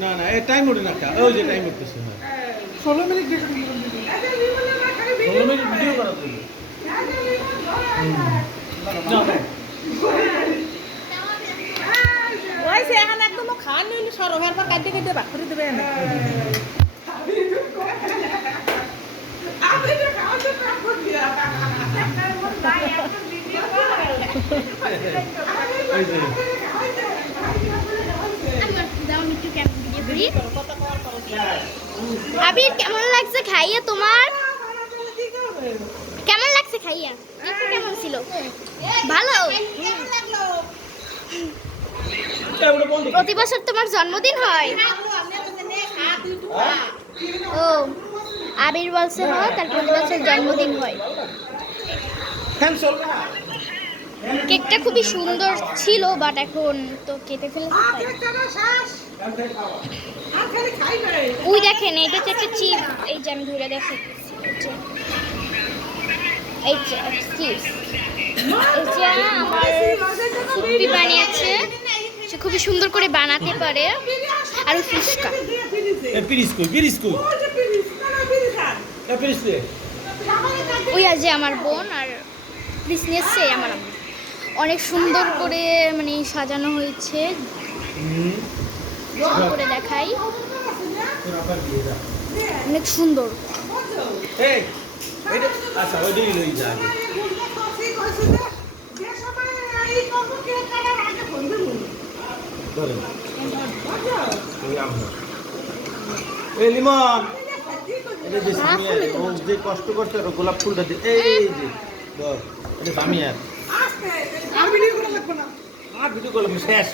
না না এই টাইম ওঠে না একটা ওই যে টাইম উঠতেছে হ্যাঁ 16 মিনিট দেখুন 16 মিনিট ভিডিও করা তো ওই সে এখন একদম খান নিলে সরকার পর কাটতে কাটতে বাক করে দেবে না আবির কেমন লাগছে খাইয়া তোমার? কেমন লাগছে খাইয়া? কেমন ছিল? ভালো। প্রতি বছর তোমার জন্মদিন হয়? ও আবির বলছে হয় তার প্রতি বছর জন্মদিন হয়। কেকটা খুবই সুন্দর ছিল বাট এখন তো কেটে ফেলেছে। ওই দেখেন এটা হচ্ছে একটা চিপ, এই যে আমি ধরে দেখাচ্ছি এই যে চিপস, এটা আমার ফুপি বানিয়েছে, সে খুবই সুন্দর করে বানাতে পারে। আর ফুচকা ওই আজ আমার বোন আর প্লিজ নিয়েছে আমার আম্মু। অনেক সুন্দর করে মানে সাজানো হয়েছে, করে দেখাই অনেক সুন্দর। আচ্ছা ওইটাই লই যা লিমন যে কষ্ট করছে গোলাপ ফুলটা দিয়ে এই যে এটা আমি আর ভিডিও করলাম শেষ।